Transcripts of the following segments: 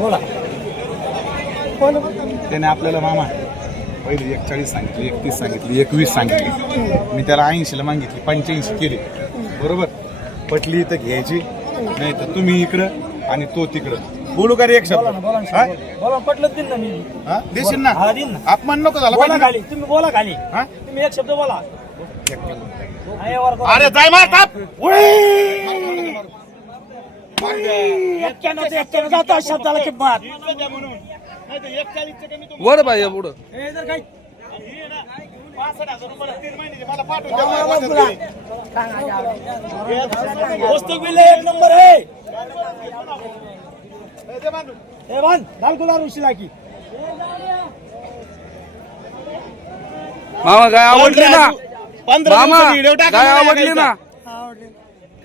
बोला. त्याने आपल्याला मामा पहिले एकचाळीस सांगितली एकतीस सांगितली एकवीस सांगितली. मी त्याला ऐंशीला मागितली पंच्याऐंशी केली. बरोबर? पटली तर घ्यायची नाही तर तुम्ही इकडं आणि तो तिकडं. बोलू का रे एक शब्द? हा? बोला. पटलं दिन ना मी. हा? देशील ना? हा, देईन ना. अपमान नको झाला बोला पाहिजे. खाली तुम्ही बोला खाली. हा? तुम्ही एक शब्द बोला. आहे वर बोला. अरे जाय मार ताप. एक्क्याण्णव ते एक्क्याण्णव. जातो अशा शब्दाला किंमत वर पाहिजे पुढं. हे जर काही वस्तू बिल एक नंबर आहे. हे बांध. दालकुला ऋषीला की. मामा काय आवडली ना? पंधरा मामा व्हिडिओ काय आवडली. ना?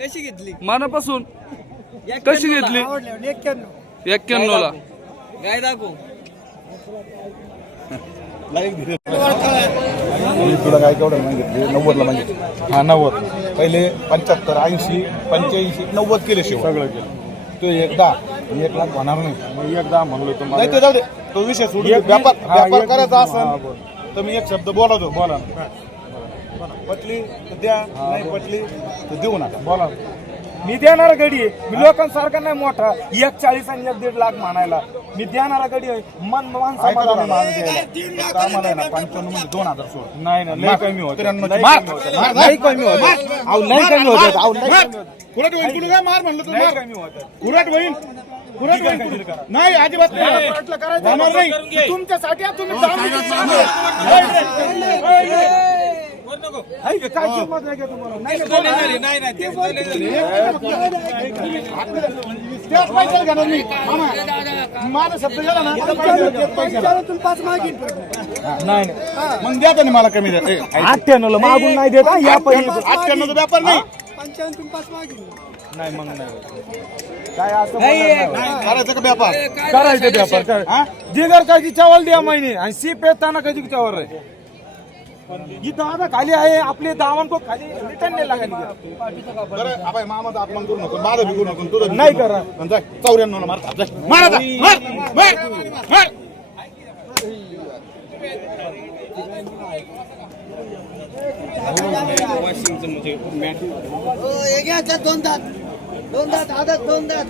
कशी घेतली? मनापासून. कशी घेतली? एक्क्याण्णव. ला मी तुला काय केवढं मागितले? नव्वदला मागितले. हा नव्वद. पहिले पंच्याहत्तर ऐंशी पंच्याऐंशी नव्वद केले शिव सगळं केलं. तो एकदा एक लाख होणार नाही. एकदा म्हणलो नाही ते जाऊ दे. तो विषय सोडून. व्यापार व्यापार करायचा असेल तर मी एक शब्द बोलवतो. बोला पटली तर द्या नाही पटली तर देऊ नका. बोला. मी देणारा गडी आहे. मी लोकांसारखा नाही मोठा. एक चाळीस आणि एक दीड लाख म्हणायला. मी देणारा गडी आहे. मन माणसा ऐका तुम्ही मला द्यायला. फक्त आम्हाला आहे ना पंच्याण्णवमध्ये दोन हजार सोड नाही ना लय कमी होत. लय मार. कमी होतं. मार, लय मार. कमी होत. मार. अहो लय कमी होत. अहो लय मार. कमी होत. कुराट होईल तुला काय मार म्हणलं तू लय मार. कमी होत. कुराट होईल. कुराट ठीक आहे, होईल ठीक आहे. नाही अजिबात नाही. होणार. तुमच्यासाठी हा तुम्ही आहे का? काय किंमत आहे का तुम्हाला? नाही का? त्याच पैशाला घेणार मी मामा, माझा शब्द गेला ना? त्याच पैशाला. नाही मग द्या त्याने मला कमी द्या. ए, ऐक. मागून नाही देत हा, या पहिले अठ्ठ्याण्णवचा व्यापार नाही. नाही मग नाही. काय असं बोलणार नाही. करायचा का व्यापार? करायचं व्यापार कर हा? दिगर कधी चावल द्या महिने आणि सीप येताना कधी चावल आहे ही दादा खाली आहे आपले दावण को खाली रिटर्न नाही लागली बरं आबाई मामाचा अपमान करू नको माझा बी करू नको तुझं नाही करू. चौऱ्याण्णव मार. मार आता. मार मार मार. दोन दात. दोन दात आदत दोन दात.